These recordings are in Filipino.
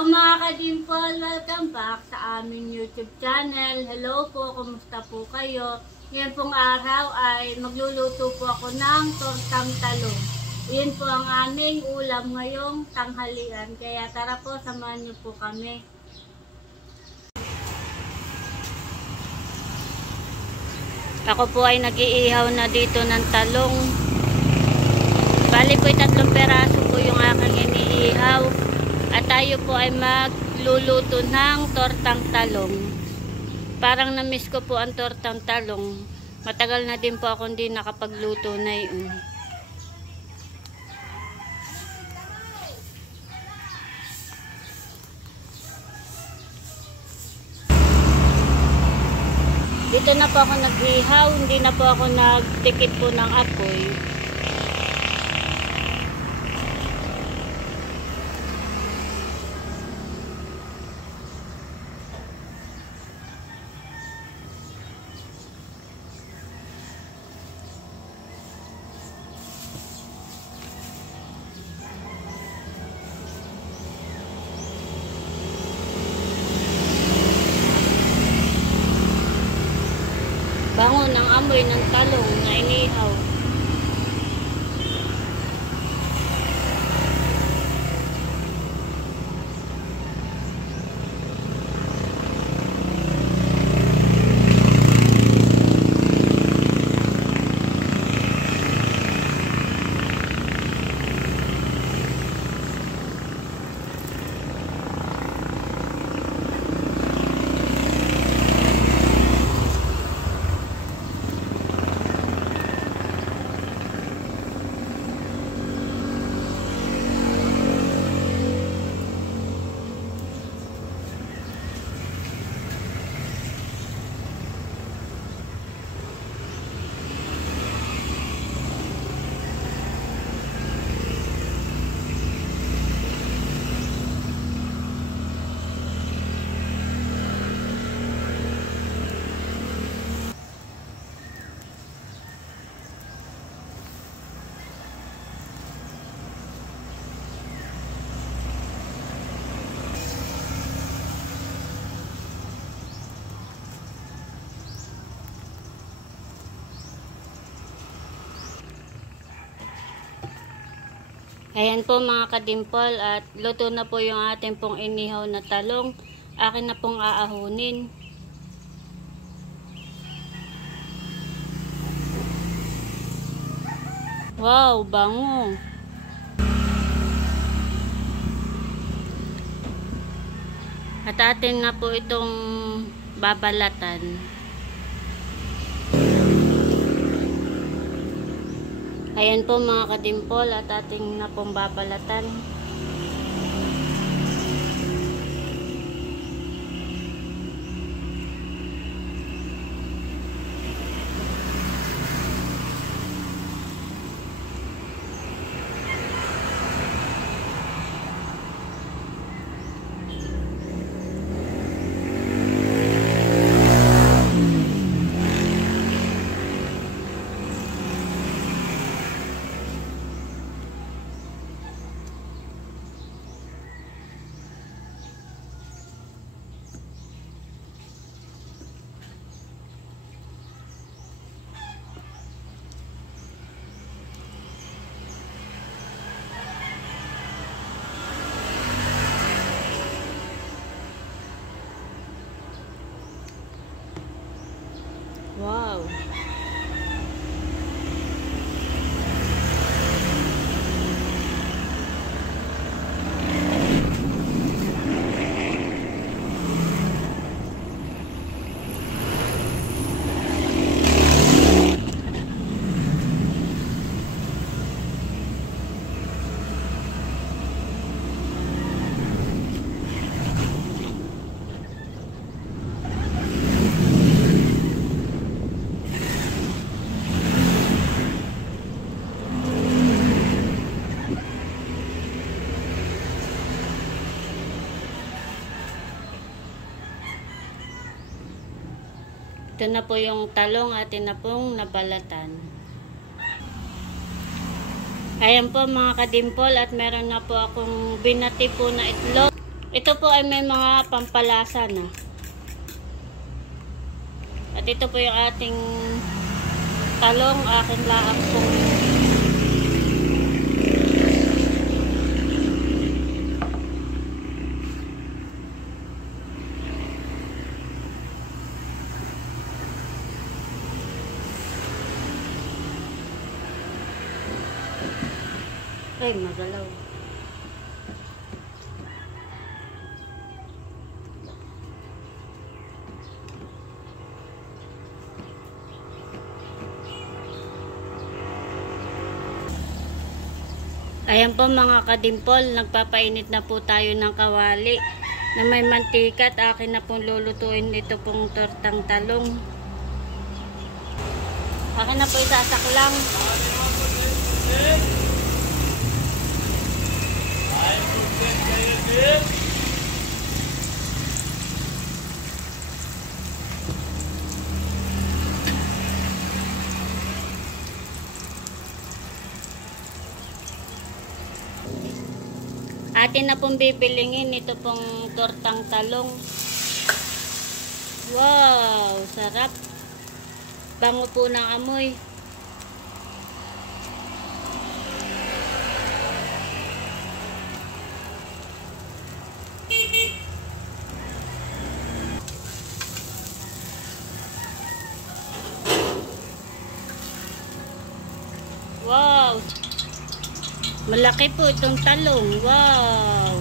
Hello mga ka-dimple! Welcome back sa aming YouTube channel. Hello po, kumusta po kayo? Ngayon pong araw ay magluluto po ako ng tortang talong. Iyan po ang aming ulam ngayong tanghalian. Kaya tara po, samahan niyo po kami. Ako po ay nag-iihaw na dito ng talong. Bali po 3 peraso po yung aking iniihaw. At tayo po ay magluluto ng tortang talong. Parang na-miss ko po ang tortang talong. Matagal na din po ako hindi nakapagluto na yun. Dito na po ako nag-ihaw. Hindi na po ako nagtikip po ng apoy. Bango ng amoy ng talong na inihaw. Ayan po mga ka-dimple, at luto na po yung ating pong inihaw na talong. Akin na pong aahunin. Wow, bango! At atin na po itong babalatan. Ayan po mga ka-dimple, at ating na pong babalatan. Wow! Ito na po yung talong, atin na pong nabalatan. Ayan po mga ka-dimple, at meron na po akong binati po na itlog. Ito po ay may mga pampalasa na. At ito po yung ating talong, aking laang pong ay magalaw. Ayan po mga kadimpol, nagpapainit na po tayo ng kawali na may mantika at akin na pong lulutuin ito pong tortang talong. Akin na po isasaklang. Atin na pong bibelingin ito pong tortang talong. Wow, sarap. Bango po ng amoy. Wow. Malaki po itong talong. Wow.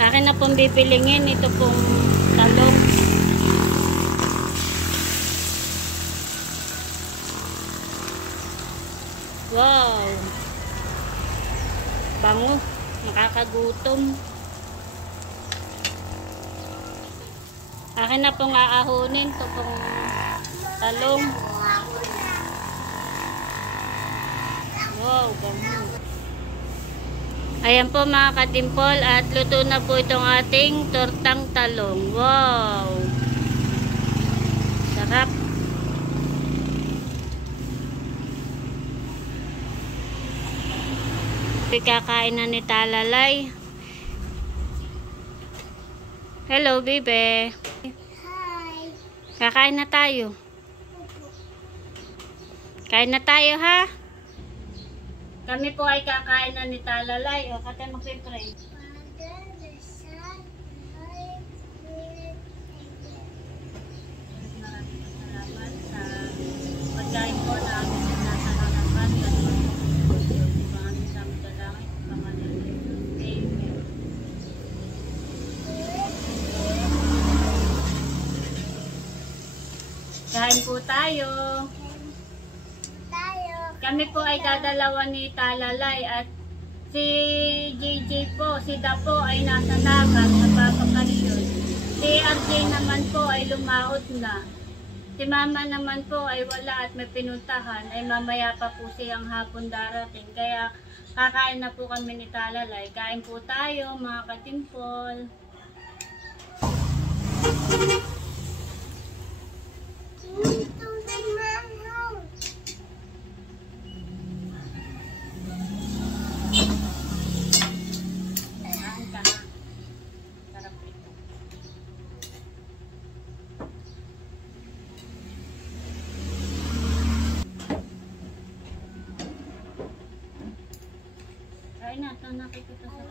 Akin na pong bibelingin ito pong talong. Wow. Bango. Nakakagutom. Akin na pong aahunin ito pong talong. Wow, bango. Ayan po mga kadimpol at luto na po itong ating tortang talong. Wow. Sarap. Kakain na ni Talalay. Hello, bebe. Hi. Kakain na tayo. Kain na tayo, ha? Kami po ay kakain na ni Talalay. O, kata magpipray. Father, the Son, Holy Spirit. Maraming salamat sa pagkain po na aming nasa harapan. Maraming sa aming dalangin. Pangalan ni Jesus. Amen. Kain po tayo. Kami po ay dadalawa ni Talalay at si JJ po, si Dapo ay nasa dagat, nagpapakasyon. Si RJ naman po ay lumaot na. Si Mama naman po ay wala at may pinuntahan, ay mamaya pa po siyang hapon darating. Kaya kakain na po kami ni Talalay. Kain po tayo mga katimpol. Kain na, ito nakikita sa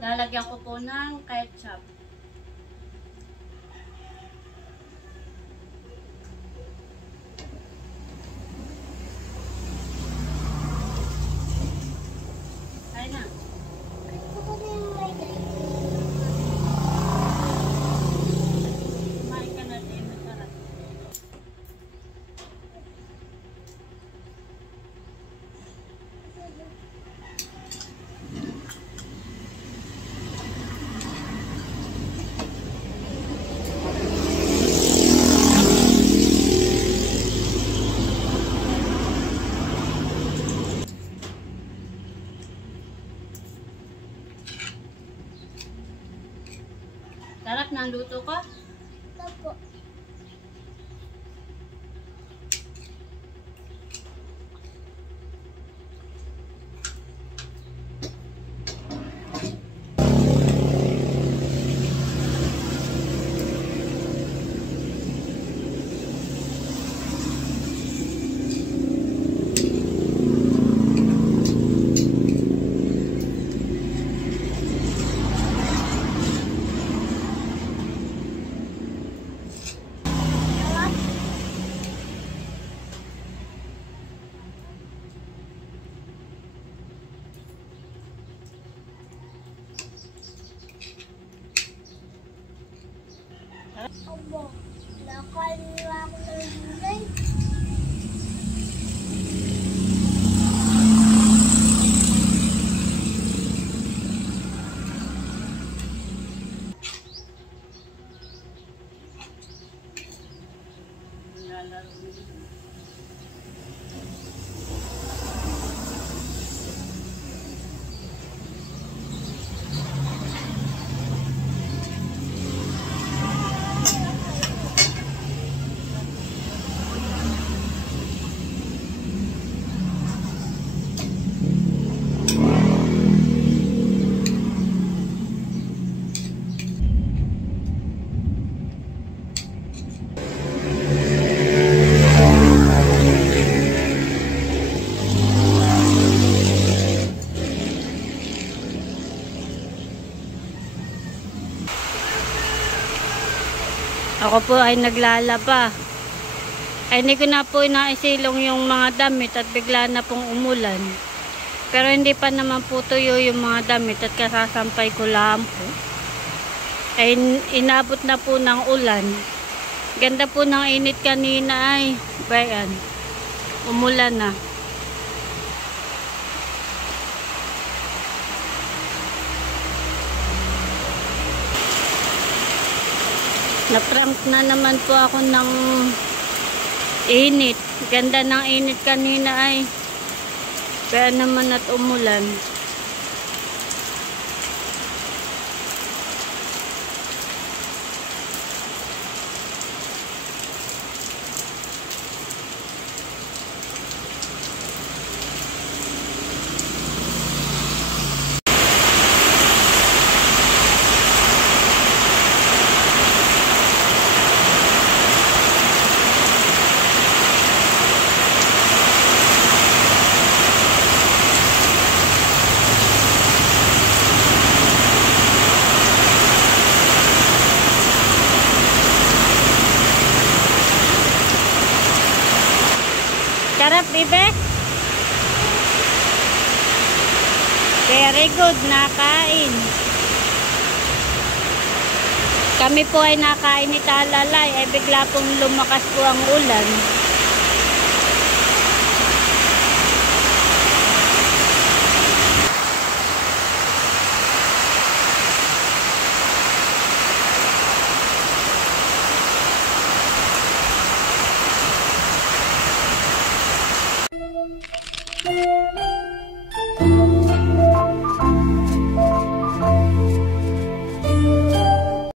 lalagyan ko po ng ketchup. Kain na. Kumain ka na din, masarap. Sarap ng luto ko. Opo. Opo. Nakaliwa ako ng gulay. Ako po ay naglalaba. Ay hindi ko na po naisilong yung mga damit at bigla na pong umulan. Pero hindi pa naman po tuyo yung mga damit at kasasampay ko lang po. Ay inabot na po ng ulan. Ganda po ng init kanina ay. Bayan. Umulan na. Na-prank na naman po ako ng init. Ganda ng init kanina ay. Kaya naman at umulan. Sarap, Ibe? Very good, nakain. Kami po ay nakain ni Talalay, ay bigla pong lumakas po ang ulan. Thank you.